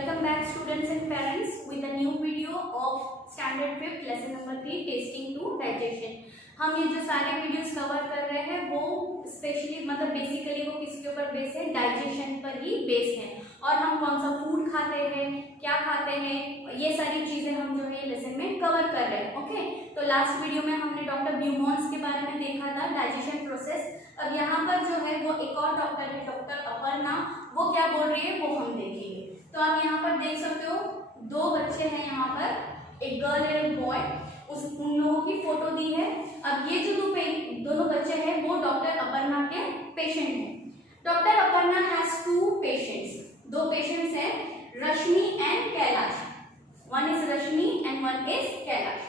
Welcome back students and parents with a new video of standard 5th lesson number 3 tasting to digestion। हम ये जो सारे videos cover कर रहे हैं वो स्पेशली मतलब बेसिकली वो किसके ऊपर बेस है, डाइजेशन पर ही बेस है। और हम कौन सा फूड खाते हैं, क्या खाते हैं, ये सारी चीजें हम जो है लेसन में कवर कर रहे हैं। ओके, तो लास्ट वीडियो में हमने डॉक्टर ब्यूमॉन्स के बारे में देखा था, डाइजेशन प्रोसेस। अब यहाँ पर जो है वो एक और डॉक्टर है, डॉक्टर अपर्णा, वो क्या बोल रही है वो हम देखेंगे। तो आप यहाँ पर देख सकते हो दो बच्चे हैं, यहाँ पर एक गर्ल और एक बॉय, उन लोगों की फोटो दी है। अब ये जो दोनों बच्चे हैं वो डॉक्टर अपर्णा के पेशेंट हैं। Doctor Aparna has two patients, दो पेशेंट्स हैं, Rashmi and Kailash. One is Rashmi and one is Kailash.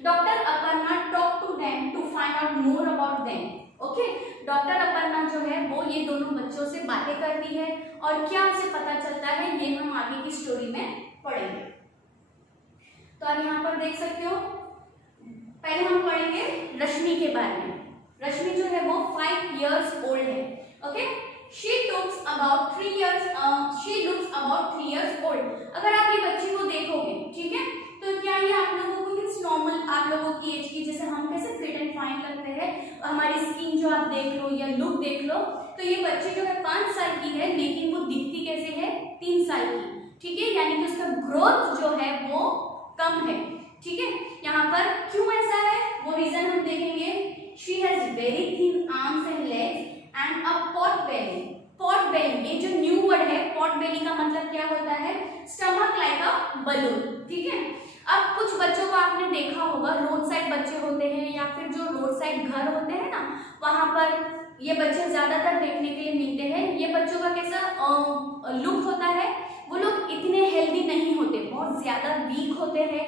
Doctor Aparna talk to them to find out more about them. Okay, doctor Aparna जो है वो ये दोनों बच्चों से बातें करती है और क्या उसे पता चलता है ये हम आगे की स्टोरी में पढ़ेंगे। तो आप यहाँ पर देख सकते हो, पहले हम पढ़ेंगे रश्मि के बारे में। रश्मि जो है वो 5 years old है। Okay, she looks about 3 years old। अगर आप ये बच्ची को देखोगे, ठीक है, तो क्या ये आप लोगों को नॉर्मल आप लोगों की एज की, जैसे हम कैसे फिट एंड फाइन लगते हैं, हमारी स्किन जो आप देख लो या लुक देख लो, तो ये बच्ची जो है 5 साल की है लेकिन वो दिखती कैसे है, 3 साल की। ठीक है, यानी कि उसका ग्रोथ जो है वो कम है। ठीक है, यहाँ पर क्यों ऐसा है वो रीजन हम देखेंगे। She has very thin arms and legs and a pot Bailey. Pot बेली, ये जो न्यू वर्ड है, पॉट बेली का मतलब क्या होता है, स्टमक लाइक अ बलून। ठीक है, अब कुछ बच्चों को आपने देखा होगा, रोड साइड बच्चे होते हैं या फिर जो रोड साइड घर होते हैं ना, वहां पर ये बच्चे ज्यादातर देखने के लिए मिलते हैं। ये बच्चों का कैसा लुक होता है, वो लोग इतने हेल्दी नहीं होते, बहुत ज्यादा वीक होते हैं।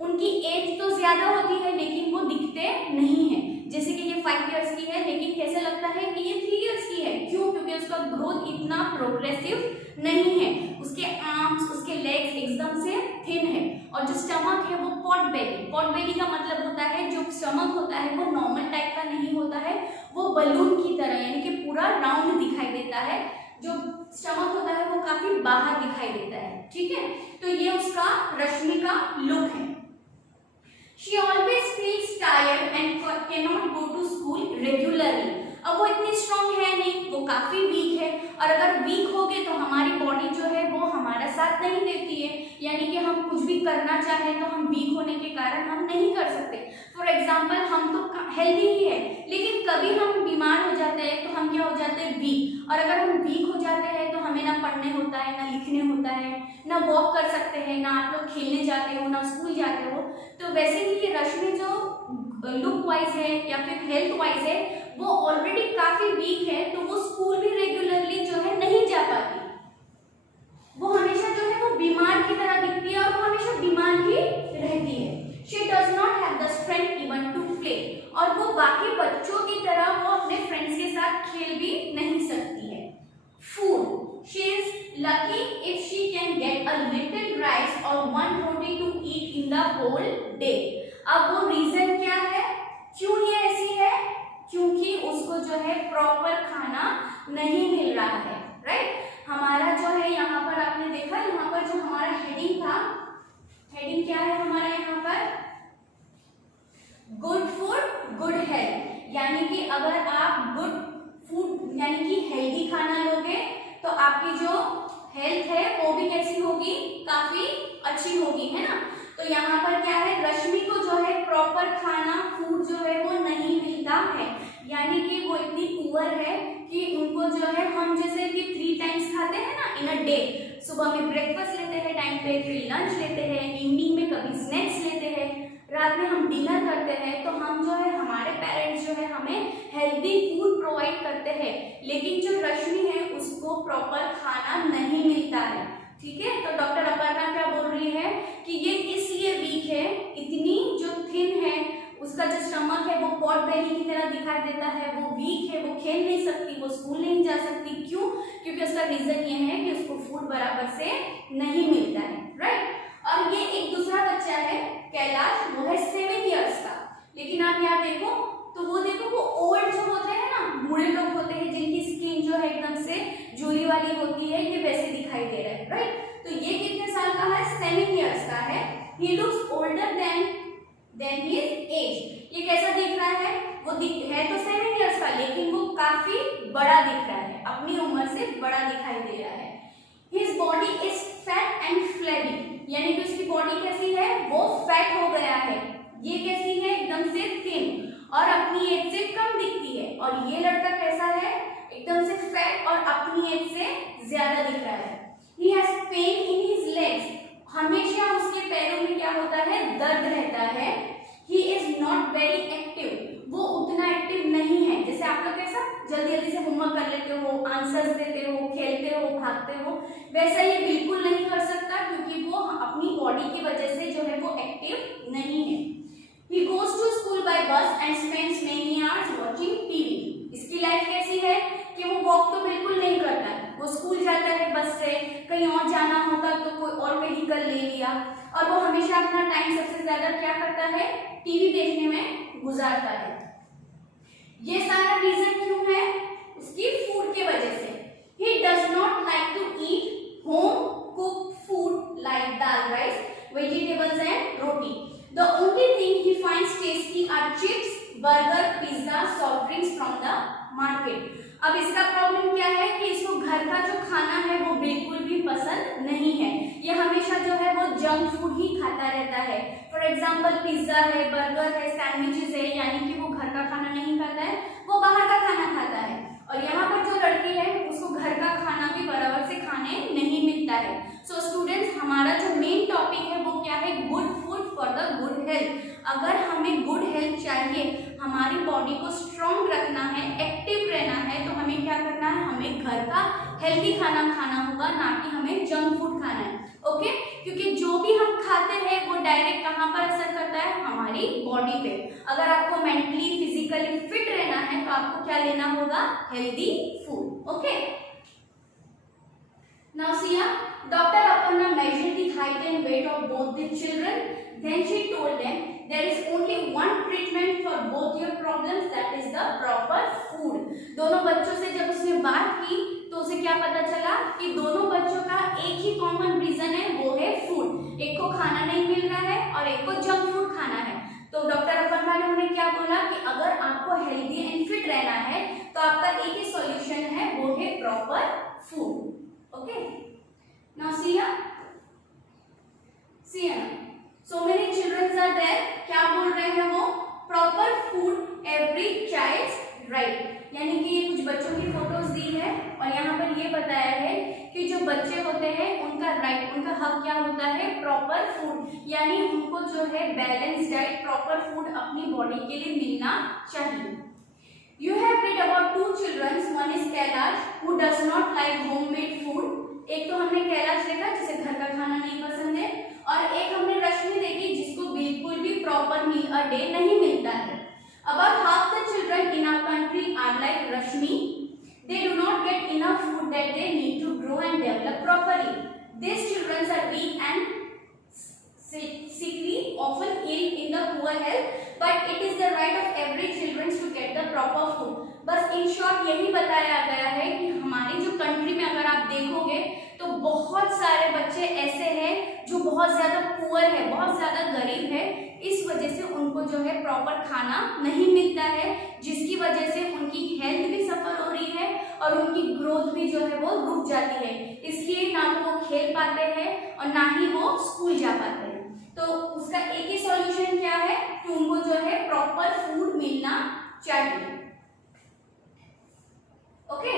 उनकी एज तो ज्यादा होती है लेकिन वो दिखते नहीं है। जैसे कि ये 5 years की है लेकिन कैसे लगता है कि ये 3 years की है। क्यों? क्योंकि उसका ग्रोथ इतना प्रोग्रेसिव नहीं है, उसके आर्म्स, उसके लेग्स एकदम से थिन है। और जो स्टमक है वो पॉट बेली। पॉट बेली का मतलब होता है जो स्टमक होता है वो नॉर्मल टाइप का नहीं होता है, वो बलून की तरह, यानी कि पूरा राउंड दिखाई देता है। जो स्टमक होता है वो काफी बाहर दिखाई देता है। ठीक है, तो ये उसका रश्मि का लुक है। She always feels tired and cannot go to school regularly। अब वो इतनी स्ट्रॉन्ग है नहीं, वो काफी वीक है। और अगर वीक हो गए तो हमारी बॉडी जो है वो हमारा साथ नहीं देती है, यानी कि हम कुछ भी करना चाहें तो हम वीक होने के कारण हम नहीं कर सकते। फॉर एग्जाम्पल, हम तो हेल्दी ही है लेकिन कभी हम बीमार हो जाते हैं तो हम क्या हो जाते हैं, वीक। और अगर हम वीक हो जाते हैं तो हमें ना पढ़ने होता है, ना लिखने होता है, ना वॉक कर सकते हैं, ना आप लोग खेलने जाते हो, ना स्कूल जाते हो। तो वैसे ही ये रश्मि जो लुक वाइज है या फिर हेल्थ वाइज है वो ऑलरेडी काफी वीक है, तो वो स्कूल भी रेगुलरली जो है नहीं जा पाती। वो हमेशा जो है वो बीमार की तरह दिखती है और वो हमेशा बीमार ही रहती है। She does not have the strength even to play। और वो बाकी बच्चों की तरह वो अपने फ्रेंड्स के साथ खेल भी नहीं सकती है। Food, she is lucky if she can get a little rice or one roti to eat in the whole day। अब वो रीजन क्या है, क्यों ये ऐसी है, क्योंकि उसको जो है प्रॉपर खाना नहीं मिल रहा है। राइट, हमारा जो है यहाँ पर आपने देखा, यहाँ पर जो हमारा हेडिंग था, हेडिंग क्या है हमारा यहाँ पर, गुड फूड गुड हेल्थ। यानी कि अगर आप गुड फूड यानी कि हेल्दी खाना लोगे तो आपकी जो हेल्थ है वो भी कैसी होगी, काफी अच्छी होगी, है ना। तो यहाँ पर क्या है, रश्मि को जो है प्रॉपर खाना फूड जो है वो नहीं मिलता है, यानी कि वो इतनी पुअर है कि उनको जो है, हम जैसे कि 3 times खाते हैं ना इन अ डे, सुबह में ब्रेकफास्ट लेते हैं टाइम पे, फिर लंच लेते हैं, इवनिंग में कभी स्नैक्स लेते हैं, रात में हम डिनर करते हैं। तो हम जो है, हमारे पेरेंट्स जो है हमें हेल्दी फूड प्रोवाइड करते हैं, लेकिन जो रश्मि है उसको प्रॉपर खाना नहीं मिलता है। ठीक है, तो डॉक्टर अपर्णा क्या बोल रही है कि ये इसलिए वीक है, इतनी जो थिन है, उसका जो स्टमक है वो पॉट बेली की तरह दिखाई देता है, वो वीक है, वो खेल नहीं सकती, वो स्कूल नहीं जा सकती। क्यों? क्योंकि उसका रीजन ये है कि उसको फूड बराबर से नहीं मिलता है। राइट, और ये एक दूसरा बच्चा है कैलाश, वो है 7 years का। लेकिन आप यहाँ देखो तो वो देखो, वो ओल्ड जो होते हैं ना, बूढ़े लोग होते हैं जिनकी स्किन जो है एकदम से जूरी वाली होती है, ये वैसे दिखाई दे रहा है। राइट, तो ये कितने 7 इयर्स का है, he looks older than his age। ये कैसा दिख रहा है, वो है तो 7 इयर्स का, लेकिन वो काफी बड़ा दिख रहा है, अपनी उम्र से बड़ा दिखाई दे रहा है। His body is fat and flabby, यानी कि उसकी बॉडी कैसी है, वो फैट हो गया है, ये कैसी है, एकदम से थिन और अपनी एज से कम दिखती है। और ये लड़का कैसा है, एकदम से फैट और अपनी एज से ज्यादा दिख रहा है। He has pain in his legs, हमेशा उसके पैरों में क्या होता है, दर्द रहता है। He is not very active, वो उतना एक्टिव नहीं है। जैसे आप लोग कैसा जल्दी जल्दी से होमवर्क कर लेते हो, आंसर्स देते हो, खेलते हो, भागते हो, वैसा ये बिल्कुल नहीं कर सकता, क्योंकि वो अपनी बॉडी की वजह से जो है वो एक्टिव नहीं है। He goes to school by bus and spends many hours watching TV। इसकी लाइफ कैसी है कि वो वॉक तो बिल्कुल नहीं करता है, वो स्कूल जाता है बस से, कहीं और जाना होगा तो कोई और व्हीकल ले लिया, और वो हमेशा अपना टाइम सबसे ज्यादा क्या करता है, टीवी देखने में गुजारता है। ये सारा रीजन क्यों है, उसकी फूड के वजह से। He does not like to eat home cooked food like dal, rice, vegetables and roti। The only thing he finds tasty are chips, burger, pizza, soft drinks from the market। अब इसका problem क्या है कि इसको घर का जो खाना है वो बिल्कुल भी पसंद नहीं है, ये हमेशा जो है वो जंक फूड ही खाता रहता है। फॉर एग्जाम्पल पिज्जा है, बर्गर है, सैंडविचेस है, यानी कि वो घर का खाना नहीं खाता है, वो बाहर का खाना खाता है। और यहाँ पर जो लड़की है उसको घर का खाना भी बराबर से खाने नहीं मिलता है। सो स्टूडेंट्स, हमारा जो मेन टॉपिक है वो क्या है, good food for the good health. अगर हमें गुड हेल्थ चाहिए, हमारी बॉडी को स्ट्रॉन्ग रखना है, एक्टिव रहना है, तो हमें क्या करना है, हमें घर का हेल्दी खाना खाना होगा, ना कि हमें जंक फूड खाना है। ओके, क्योंकि जो भी हम खाते हैं वो डायरेक्ट कहाँ पर असर करता है, हमारी बॉडी पे। अगर आपको मेंटली फिजिकली फिट रहना है तो आपको क्या लेना होगा, healthy food. Okay, now see Dr. Aparna measured the height and weight of both the children. Then she told them there is only one treatment for both your problems, that is the proper food। दोनों बच्चों से जब उसने बात की तो उसे क्या पता चला कि दोनों बच्चों का एक ही कॉमन रीजन है, वो है फूड। एक को खाना नहीं मिल रहा है और एक को जंक फूड खाना है। तो डॉक्टर अपर्णा ने उन्हें क्या बोला कि अगर आपको हेल्दी एंड फिट रहना है तो आपका एक ही सॉल्यूशन है, वो है proper food. Okay, now see here, so many children are there, क्या बोल रहे हैं वो, proper food every child's right। यानी कि ये कुछ बच्चों की फोटोज दी है और यहाँ पर ये बताया है कि जो बच्चे होते हैं उनका राइट, उनका हक क्या होता है, प्रॉपर फूड, यानी उनको जो है बैलेंस डाइट, प्रॉपर फूड अपनी बॉडी के लिए मिलना चाहिए। You have read about two children, one is Kailash who does not like homemade food। एक तो हमने कैलाश देखा जिसे घर का खाना नहीं पसंद है, और एक हमने रश्मि देखी जिसको बिल्कुल भी प्रॉपर मील अ डे नहीं मिलता है। About half the children in our country are like Rashmi, they do not get enough food that they need to grow and develop properly। These children are weak and sickly, often ill in the poor health, but it is the right of every children to get the proper food। बस in short यही बताया गया है कि हमारी जो country में अगर आप देखोगे तो बहुत सारे बच्चे ऐसे हैं जो बहुत ज्यादा पुअर है, बहुत ज्यादा गरीब है, इस वजह से उनको जो है प्रॉपर खाना नहीं मिलता है, जिसकी वजह से उनकी हेल्थ भी सफर हो रही है और उनकी ग्रोथ भी जो है वो रुक जाती है। इसलिए ना तो वो खेल पाते हैं और ना ही वो स्कूल जा पाते हैं। तो उसका एक ही सॉल्यूशन क्या है कि उनको जो है प्रॉपर फूड मिलना चाहिए। ओके,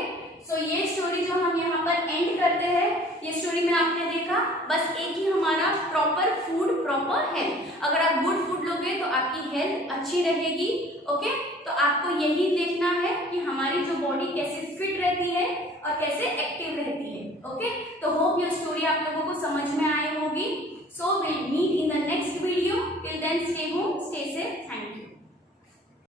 सो ये स्टोरी जो हम यहाँ पर एंड करते हैं, ये स्टोरी में आपने देखा बस एक ही हमारा प्रॉपर फूड प्रॉपर हेल्थ। अगर आप गुड फूड लोगे तो आपकी हेल्थ अच्छी रहेगी। ओके, तो आपको यही देखना है कि हमारी जो बॉडी कैसे फिट रहती है और कैसे एक्टिव रहती है। ओके, तो होप ये स्टोरी आप लोगों को समझ में